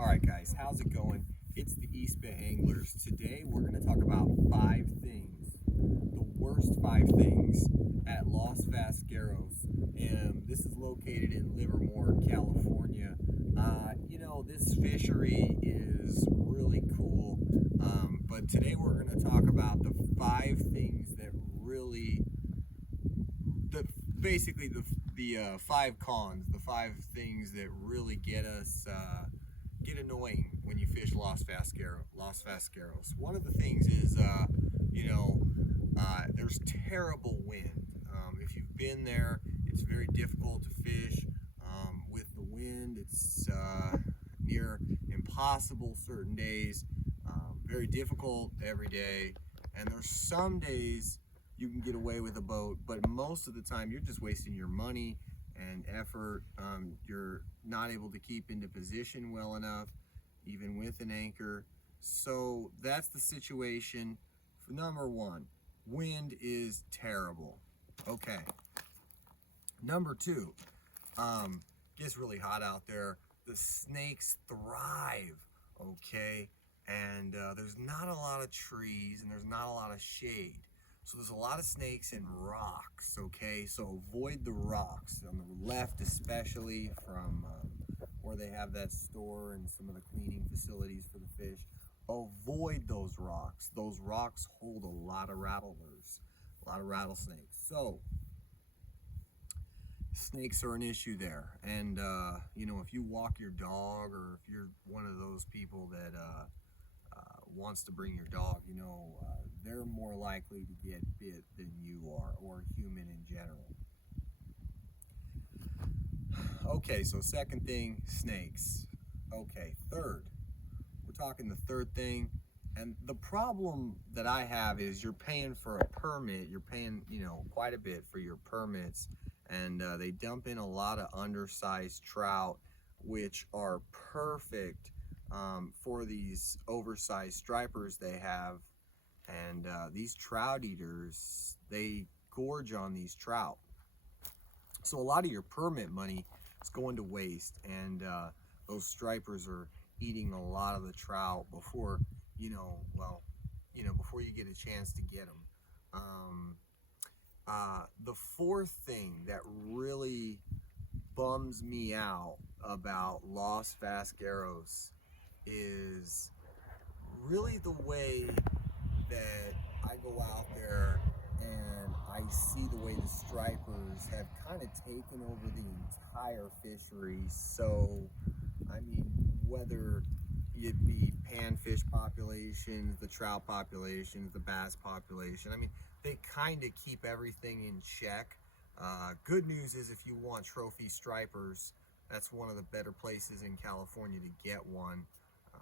All right, guys, how's it going? It's the Eastbayanglers. Today, we're going to talk about 5 things, the worst 5 things at Los Vaqueros. And this is located in Livermore, California. This fishery is really cool. But today, we're going to talk about the 5 things that really, basically the 5 cons, the 5 things that really get us. Get annoying when you fish Los Vaqueros. One of the things is, there's terrible wind. If you've been there, it's very difficult to fish with the wind. It's near impossible certain days, very difficult every day. And there's some days you can get away with a boat, but most of the time you're just wasting your money and effort. You're not able to keep into position well enough, even with an anchor. So that's the situation for number one. Wind is terrible. Okay. Number two, gets really hot out there. The snakes thrive, okay? And there's not a lot of trees and there's not a lot of shade. So there's a lot of snakes and rocks, okay? So avoid the rocks, on the left especially, from where they have that store and some of the cleaning facilities for the fish. Avoid those rocks. Those rocks hold a lot of rattlers, a lot of rattlesnakes. So snakes are an issue there. And, if you walk your dog, or if you're one of those people that wants to bring your dog, they're more likely to get bit than you are, or human in general. Okay, so second thing, snakes. Okay, third, we're talking the third thing, and the problem that I have is you're paying for a permit. You're paying, quite a bit for your permits, and they dump in a lot of undersized trout, which are perfect for these oversized stripers they have. And these trout eaters, they gorge on these trout. So a lot of your permit money is going to waste, and those stripers are eating a lot of the trout before, before you get a chance to get them. The fourth thing that really bums me out about Los Vaqueros is really the way that I go out there and I see the way the stripers have kind of taken over the entire fishery. So, whether it be panfish populations, the trout populations, the bass population, they kind of keep everything in check. Good news is, if you want trophy stripers, that's one of the better places in California to get one.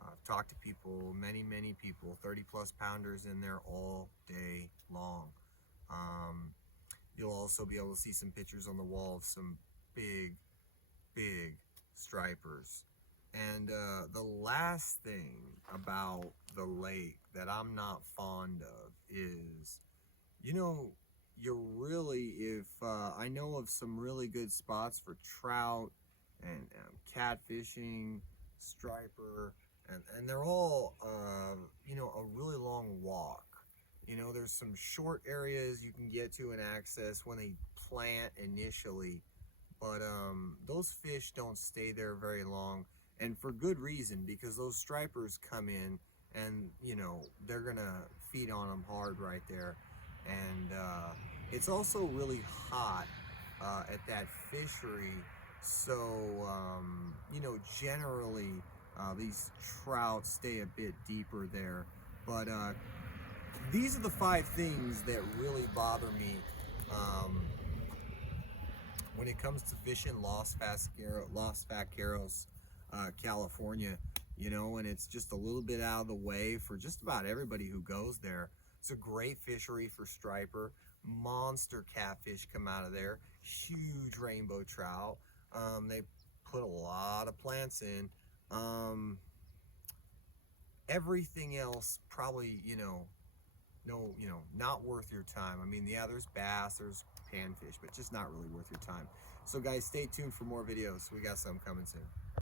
I've talked to people, many people, 30+ pounders in there all day long. You'll also be able to see some pictures on the wall of some big stripers. And the last thing about the lake that I'm not fond of is, I know of some really good spots for trout and catfishing, striper, and they're all, a really long walk. There's some short areas you can get to and access when they plant initially, but those fish don't stay there very long, and for good reason, because those stripers come in and, they're gonna feed on them hard right there. And it's also really hot at that fishery, so generally these trout stay a bit deeper there. But these are the 5 things that really bother me when it comes to fishing Los Vaqueros, California. And it's just a little bit out of the way for just about everybody who goes there. It's a great fishery for striper. Monster catfish come out of there. Huge rainbow trout. They put a lot of plants in. Everything else probably, not worth your time. There's bass, there's panfish, but just not really worth your time. So guys, stay tuned for more videos. We got some coming soon.